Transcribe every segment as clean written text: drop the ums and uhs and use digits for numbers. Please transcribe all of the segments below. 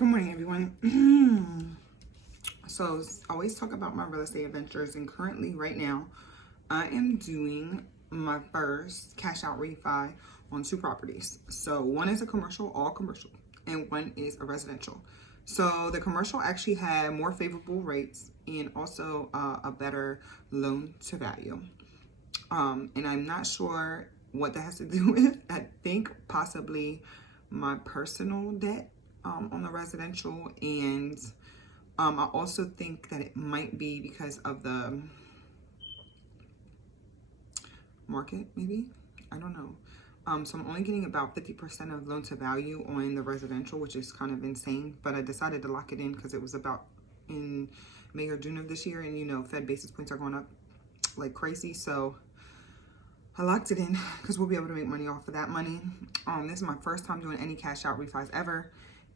Good morning, everyone. So I always talk about my real estate adventures, and currently right now I am doing my first cash out refi on 2 properties. So one is a commercial, all commercial, and one is a residential. So the commercial actually had more favorable rates and also a better loan to value. And I'm not sure what that has to do with. I think possibly my personal debt on the residential, and I also think that it might be because of the market, maybe. I don't know. So I'm only getting about 50% of loan to value on the residential, which is kind of insane, but I decided to lock it in because it was about in May or June of this year, and you know, Fed basis points are going up like crazy, so I locked it in because we'll be able to make money off of that money. This is my first time doing any cash out refis ever,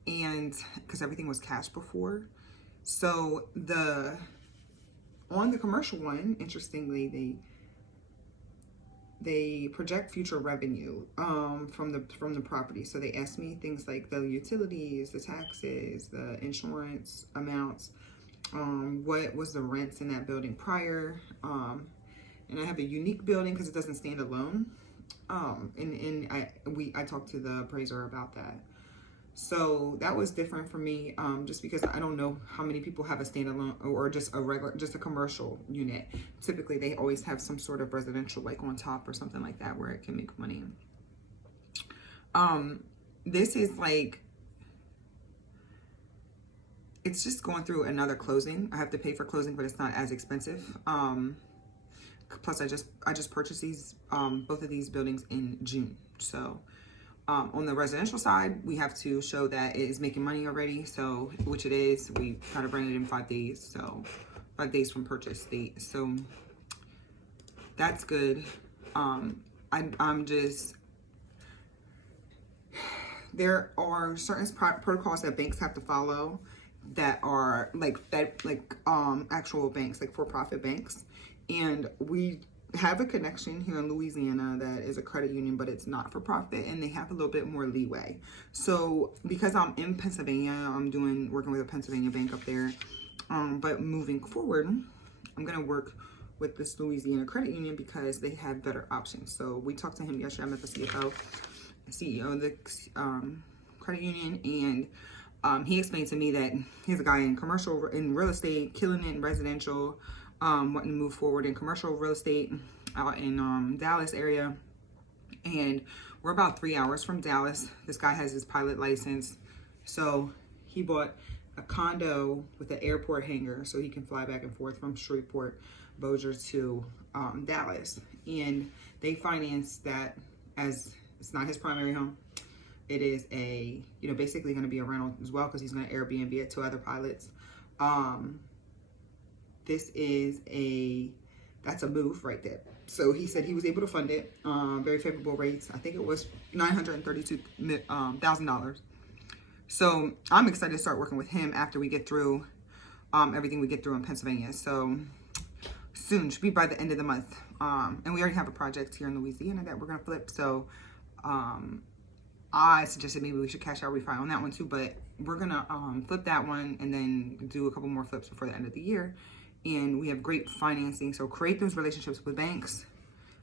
and because everything was cash before. So on the commercial one, interestingly, they project future revenue from the property. So they asked me things like the utilities, the taxes, the insurance amounts, what was the rents in that building prior, and I have a unique building because it doesn't stand alone. I talked to the appraiser about that. So that was different for me, just because I don't know how many people have a standalone or just a commercial unit. Typically, they always have some sort of residential like on top or something like that where it can make money. This is like, it's just going through another closing. I have to pay for closing, but it's not as expensive. Plus, I just purchased these both of these buildings in June. So on the residential side, we have to show that it is making money already. So which it is. We try to bring it in 5 days. So 5 days from purchase date. So that's good. I'm just, there are certain protocols that banks have to follow that are like actual banks, like for-profit banks. And we have a connection here in Louisiana that is a credit union, but it's not for profit, and they have a little bit more leeway. So because I'm in Pennsylvania, I'm working with a Pennsylvania bank up there. But moving forward, I'm gonna work with this Louisiana credit union because they have better options. So we talked to him yesterday. I met the CEO of the credit union, and he explained to me that he's a guy in commercial, in real estate, killing it in residential, wanting to move forward in commercial real estate out in Dallas area. And we're about 3 hours from Dallas. This guy has his pilot license. So he bought a condo with an airport hangar so he can fly back and forth from Shreveport, Bossier to Dallas. And they financed that, as it's not his primary home. It is basically going to be a rental as well because he's going to Airbnb it to other pilots. That's a move right there. So he said he was able to fund it, very favorable rates. I think it was $932,000. So I'm excited to start working with him after we get through everything we get through in Pennsylvania. So soon, should be by the end of the month. And we already have a project here in Louisiana that we're gonna flip. So I suggested maybe we should cash out refi on that one too, but we're gonna flip that one and then do a couple more flips before the end of the year. And we have great financing, so create those relationships with banks.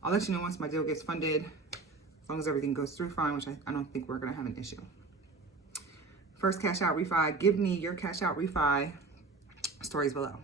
I'll let you know once my deal gets funded, as long as everything goes through fine, which I don't think we're gonna have an issue. First cash out refi, give me your cash out refi stories below.